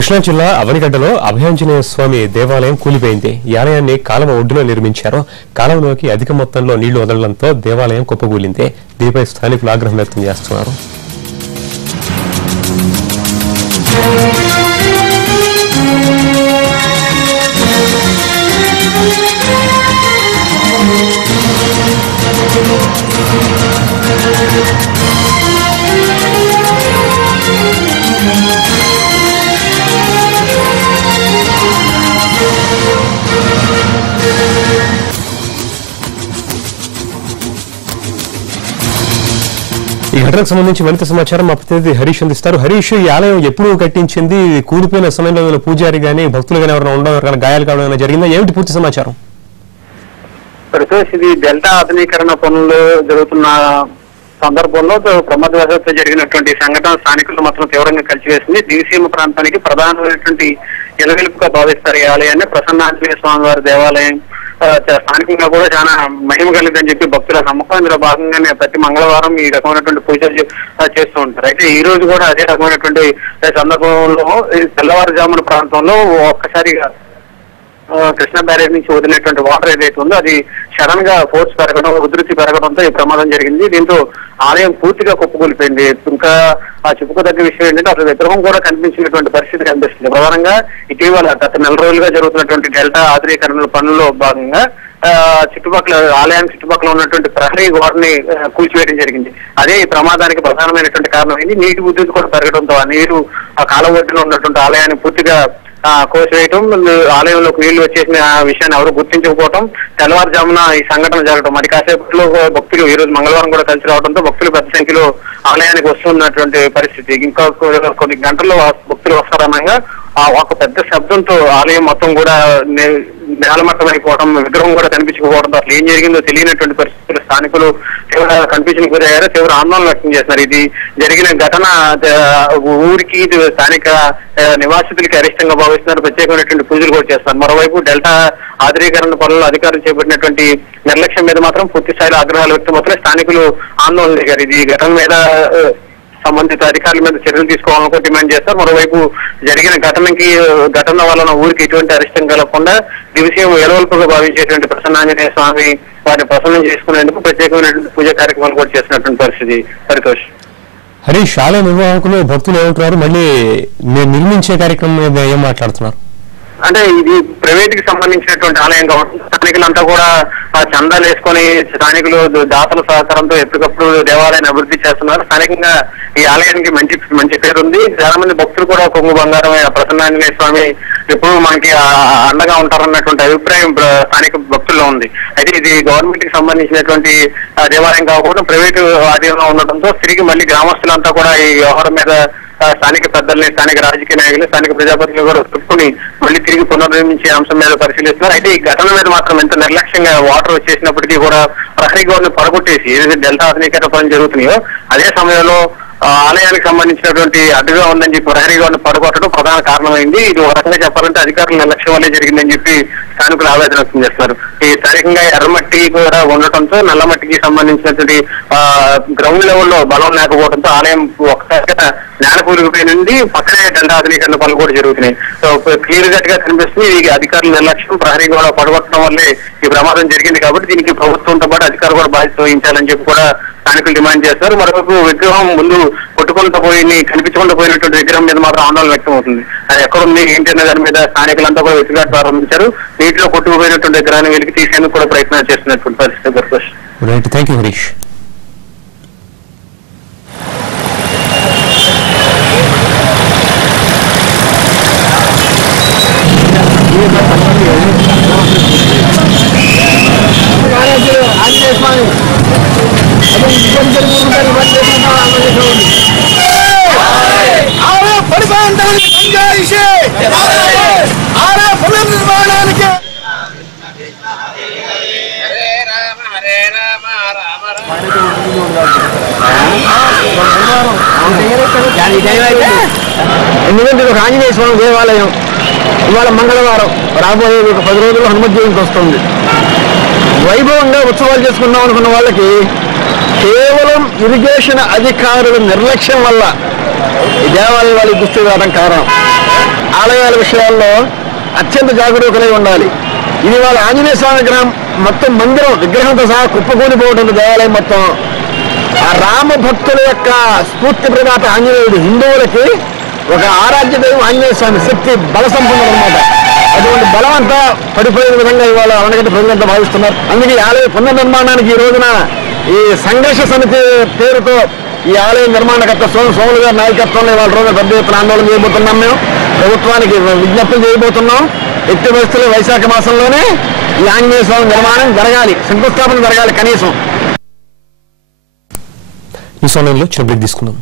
కృష్ణా జిల్లా అవనిగడ్డలో అభయాంజనేయ స్వామి దేవాలయం కూలిపోయింది. ఈ ఆలయాన్ని కాలువ ఒడ్డులో నిర్మించారు. కాలువలోకి అధిక మొత్తంలో నీళ్లు వదలడంతో దేవాలయం కుప్పకూలింది. దీనిపై స్థానికులు ఆగ్రహం వ్యక్తం చేస్తున్నారు. ఈ ఘటనకు సంబంధించి మరింత సమాచారం మా ప్రతినిధి హరీష్ అందిస్తారు. హరీష్, ఈ ఆలయం ఎప్పుడు కట్టించింది? కూలిపోయిన సమయంలో పూజారి గానీ భక్తులు గానీ ఎవరైనా ఉండడం గాయాలు కావడం జరిగిందా? ఏమిటి పూర్తి సమాచారం? ఇది డెల్టా ఆధునీకరణ పనులు జరుగుతున్న సందర్భంలో ప్రమాదవశాత్తు జరిగినటువంటి సంఘటన స్థానికులు మాత్రం తీవ్రంగా కలిసివేసింది. దివిసీమ ప్రాంతానికి ప్రధానమైనటువంటి ఎలవెలుపుగా భావిస్తారు ఈ ఆలయాన్ని. ప్రసన్న ఆంజనేయ స్వామి వారి దేవాలయం స్థానికంగా కూడా చాలా మహిమ కలిగిందని చెప్పి భక్తుల నమ్మకం. ఇందులో భాగంగానే ప్రతి మంగళవారం ఈ రకమైనటువంటి పూజలు చేస్తూ ఉంటారు. అయితే ఈ రోజు కూడా అదే రకమైనటువంటి సందర్భంలో తెల్లవారుజామున ప్రాంతంలో ఒక్కసారిగా కృష్ణా బ్యారేజ్ నుంచి వదిలినటువంటి వాటర్ ఏదైతే ఉందో అది సడన్ గా ఫోర్స్ పెరగడం, ఉధృతి పెరగడంతో ఈ ప్రమాదం జరిగింది. దీంతో ఆలయం పూర్తిగా కుప్పకూలిపోయింది. ఇంకా ఆ చెప్పుకోదగ్గ విషయం ఏంటంటే అసలు విగ్రహం కూడా కనిపించినటువంటి పరిస్థితి కనిపిస్తుంది. ప్రధానంగా ఇటీవల గత నెల రోజులుగా జరుగుతున్నటువంటి డెల్టా ఆధునీకరణ పనుల్లో భాగంగా చుట్టుపక్కల ఆలయానికి చుట్టుపక్కల ఉన్నటువంటి ప్రహరీ గోడని కూల్చివేయడం జరిగింది. అదే ఈ ప్రమాదానికి ప్రధానమైనటువంటి కారణమైంది. నీటి ఉధృతి కూడా పెరగడంతో ఆ నీరు ఆ కాలువ ఒడ్డున ఉన్నటువంటి ఆలయాన్ని పూర్తిగా కోసివేయటం, ఆలయంలోకి నీళ్లు వచ్చేసిన విషయాన్ని ఎవరు గుర్తించకపోవడం, తెల్లవారుజామున ఈ సంఘటన జరగడం. మరి కాసేపట్లో భక్తులు ఈ రోజు మంగళవారం కూడా కలిసి రావడంతో భక్తులు పెద్ద సంఖ్యలో ఆలయానికి వస్తున్నటువంటి పరిస్థితి. ఇంకా కొన్ని గంటల్లో భక్తులు వస్తారనగా ఒక పెద్ద శబ్దంతో ఆలయం మొత్తం కూడా నేలమట్టం అయిపోవడం, విగ్రహం కూడా కనిపించకపోవడంతో అసలు ఏం జరిగిందో తెలియనటువంటి పరిస్థితులు స్థానికులు తీవ్ర కన్ఫ్యూజన్ గురయ్యారు, తీవ్ర ఆందోళన వ్యక్తం చేస్తున్నారు. ఇది జరిగిన ఘటన ఊరికి స్థానిక నివాసితులకి అరిష్టంగా భావిస్తున్నారు. ప్రత్యేకమైనటువంటి పూజలు కూడా చేస్తున్నారు. మరోవైపు డెల్టా ఆధునీకరణ పనులు అధికారులు చేపట్టినటువంటి నిర్లక్ష్యం మీద మాత్రం పూర్తి స్థాయిలో ఆగ్రహాలు వ్యక్తమవుతున్నాయి. స్థానికులు ఆందోళన దిగారు. ఇది ఘటన మీద సంబంధిత అధికారుల మీద చర్యలు తీసుకోవాలని డిమాండ్ చేస్తారు. మరోవైపు జరిగిన ఘటన వలన ఊరికి ఎటువంటి అరిష్టం కలగకుండా దివిసీమ ఎలవల్పుగా భావించేటువంటి ప్రసన్నాంజనేయ స్వామి వారిని ప్రసన్నం చేసుకునేందుకు ప్రత్యేకమైనటువంటి పూజా కార్యక్రమాలు కూడా చేసినటువంటి పరిస్థితి. పరితోష్. హరీష్, ఆలయ నిర్వాహకులు భక్తులు ఏమంటున్నారు? మళ్ళీ నిర్మించే కార్యక్రమం మీద ఏం మాట్లాడుతున్నారు? అంటే ఇది ప్రైవేట్ కి సంబంధించినటువంటి ఆలయం కాబట్టి స్థానికులంతా కూడా చందాలు వేసుకొని స్థానికులు దాతల సహకారంతో ఎప్పటికప్పుడు దేవాలయాన్ని అభివృద్ధి చేస్తున్నారు. స్థానికంగా ఈ ఆలయానికి మంచి పేరు ఉంది. చాలా మంది భక్తులు కూడా కొంగు బంగారం ప్రసన్నాంజనేయ స్వామి ఎప్పుడు మనకి అండగా ఉంటారన్నటువంటి అభిప్రాయం స్థానిక భక్తుల్లో ఉంది. అయితే ఇది గవర్నమెంట్ కి సంబంధించినటువంటి దేవాలయం కాకుండా ప్రైవేటు ఆధీనంలో ఉండటంతో తిరిగి మళ్ళీ గ్రామస్తులంతా కూడా ఈ వ్యవహారం మీద స్థానిక పెద్దల్ని, స్థానిక రాజకీయ నాయకులు, స్థానిక ప్రజాప్రతినిధులు కూడా చెప్పుకుని మళ్ళీ తిరిగి పునర్నిర్మించే అంశం మీద పరిశీలిస్తున్నారు. అయితే ఈ ఘటన మీద మాత్రం ఎంత నిర్లక్ష్యంగా వాటర్ వచ్చేసినప్పటికీ కూడా ప్రహరీ గోడను పడగొట్టేసి ఏదైతే డెల్టా ఆధునీకరణ పనులు జరుగుతున్నాయో అదే సమయంలో ఆలయానికి సంబంధించినటువంటి అడ్డుగా ఉందని చెప్పి ప్రహరీ గోడను పడగొట్టడం ప్రధాన కారణమైంది. ఇది ఒక రకంగా చెప్పాలంటే అధికారుల నిర్లక్ష్యం వల్లే జరిగిందని చెప్పి స్థానికులు ఆవేదన వ్యక్తం చేస్తున్నారు. ఈ స్థానికంగా ఎర్రమట్టి కూడా ఉండటంతో నల్లమట్టికి సంబంధించినటువంటి గ్రౌండ్ లెవెల్లో బలం లేకపోవడంతో ఆలయం ఒక్కసారిగా నేల కూలిపోయినండి. పక్కనే డెల్టా ఆధునీకరణ పనులు కూడా జరుగుతున్నాయి. సో క్లియర్ కట్ గా కనిపిస్తుంది ఈ అధికారుల నిర్లక్ష్యం ప్రహరీ కూడా పడగొట్టడం వల్లే ఈ ప్రమాదం జరిగింది. కాబట్టి దీనికి ప్రభుత్వంతో పాటు అధికారులు కూడా బాధ్యత వహించాలని చెప్పి కూడా స్థానికులు డిమాండ్ చేస్తారు. మరోవైపు విగ్రహం ముందు కొట్టుకుంటూ కనిపించకుండా పోయినటువంటి విగ్రహం మీద మాత్రం ఆందోళన వ్యక్తం అవుతుంది. అది ఎక్కడుంది ఏంటి అనే దాని మీద స్థానికులంతా కూడా వెతుకులాట ప్రారంభించారు. నీటిలో కొట్టుకుపోయినటువంటి విగ్రహాన్ని వెలికి తీసేందుకు కూడా ప్రయత్నాలు చేస్తున్నటువంటి పరిస్థితి. Thank you Harish. ఎందుకంటే ఒక ఆంజనేయ స్వామి దేవాలయం ఇవాళ మంగళవారం, రాబోయే ఒక 10 రోజుల్లో హనుమత్ జయంతి వస్తుంది. వైభవంగా ఉత్సవాలు చేసుకుందాం అనుకున్న వాళ్ళకి కేవలం ఇరిగేషన్ అధికారుల నిర్లక్ష్యం వల్ల ఈ దేవాలయం వాళ్ళకి గుర్తు రావడం కారణం. ఆలయాల విషయాల్లో అత్యంత జాగరూకులై ఉండాలి. ఇది వాళ్ళ ఆంజనేయ స్వామి విగ్రహం మొత్తం మందిరం విగ్రహంతో సహా కుప్పకూలిపోతుంది. దేవాలయం మొత్తం ఆ రామ భక్తుల యొక్క స్ఫూర్తి ప్రదాత ఆంజనేయుడు. హిందువులకి ఒక ఆరాధ్య దైవం ఆంజనేయ స్వామి, శక్తి బల సంపన్నుడు అనమాట. అటువంటి బలం అంతా పడిపోయిన విధంగా ఇవాళ అవనగడ్డ ప్రజలంతా భావిస్తున్నారు. అందుకే ఈ ఆలయ పునర్నిర్మాణానికి ఈ రోజున ఈ సంఘర్ష సమితి పేరుతో ఈ ఆలయ నిర్మాణకర్త సోములు గారి నాయకత్వంలో ఇవాళ రోజున పెద్ద ఎత్తున ఆందోళన చేయబోతున్నాం. మేము ప్రభుత్వానికి విజ్ఞప్తులు చేయబోతున్నాం. ఎట్టి పరిస్థితుల్లో వైశాఖ మాసంలోనే ఈ ఆంజనేయ స్వామి నిర్మాణం జరగాలి, శంకుస్థాపన జరగాలి కనీసం. ఈ సమయంలో చిన్న బ్రేక్ తీసుకుందాం.